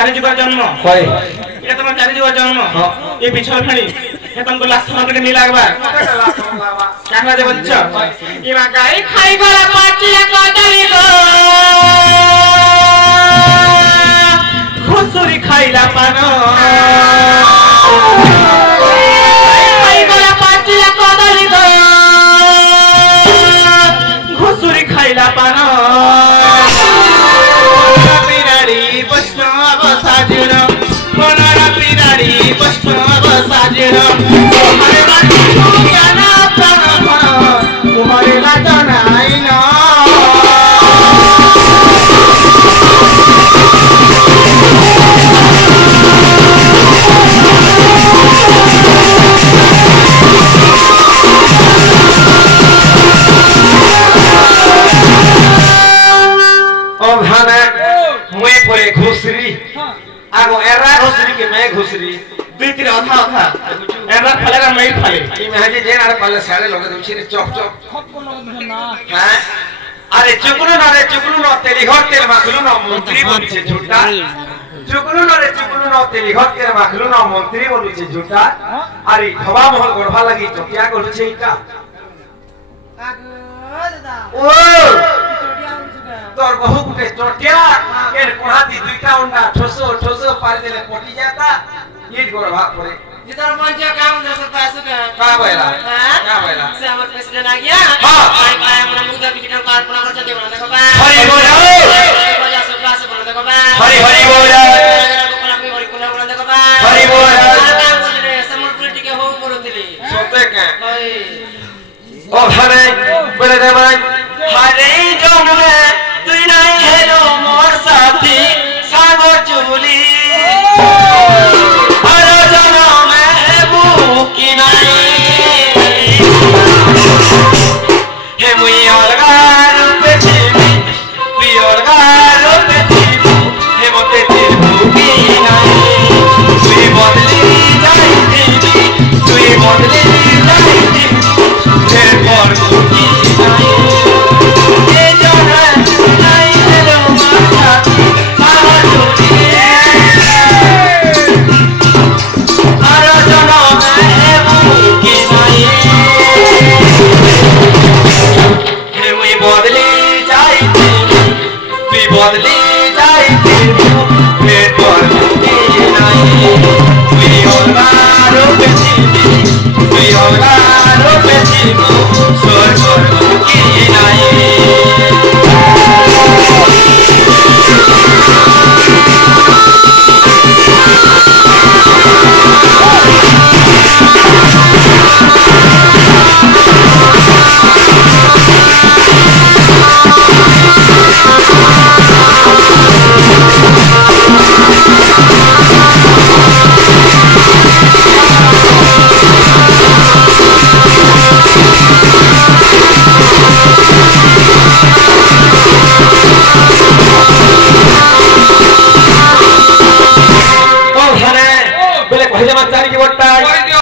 चारि जुग जन्म कई ये तुम चारि जुग जन्म ये पिछल खणी ये तुमको लास्ट में के नहीं लागबा कहना जे बच्चा ये मा गाय खाई गला पाटिया कदली गो घुसुरी खाइला पान खाई गला पाटिया कदली गो घुसुरी खाइला पान आगो एरा घुसरी के मैं घुसरी दुई तीन अथा अथा एरा फलेगा मैं फले ई में जे जेन आरे फले सारे लोग दुछी रे चप चप हां अरे चुकलु न तेली घर तेल माखलु न मंत्री बनिছে झूठा चुकलु न तेली घर तेल माखलु न मंत्री बनिছে झूठा अरे खवा महल गढ़वा लगी तो क्या गढ़ছে इटा आगो दादा ओ तोर बहु के चोटिया के कोहाती दुईटा उंडा ठोसो पार देले पटी जाता ये गोर भाग पड़े इधर मंच काम जैसे पैसे का भइला से हमर प्रेसिडेंट आ गया हां पाई हमरा मुद्दा टिकट कार्ड बना कर चलते बना देखो बा हरि बोल बजा सब क्लास बना देखो बा हरि बोल हरि बना देखो बा हरि बोल समरपुर टिके हो बोल दिली सोते के ओ हरे बोले रे भाई हरे जंगले तुई नहीं हेलो मोर साथी सागो चुली हर जन्म में बुकी नहीं हे मुई अलगार पे जीवी तुई अलगार पे जीवू हे मोते तेरी बुकी नहीं तुई बदली जाई थी तुई बदली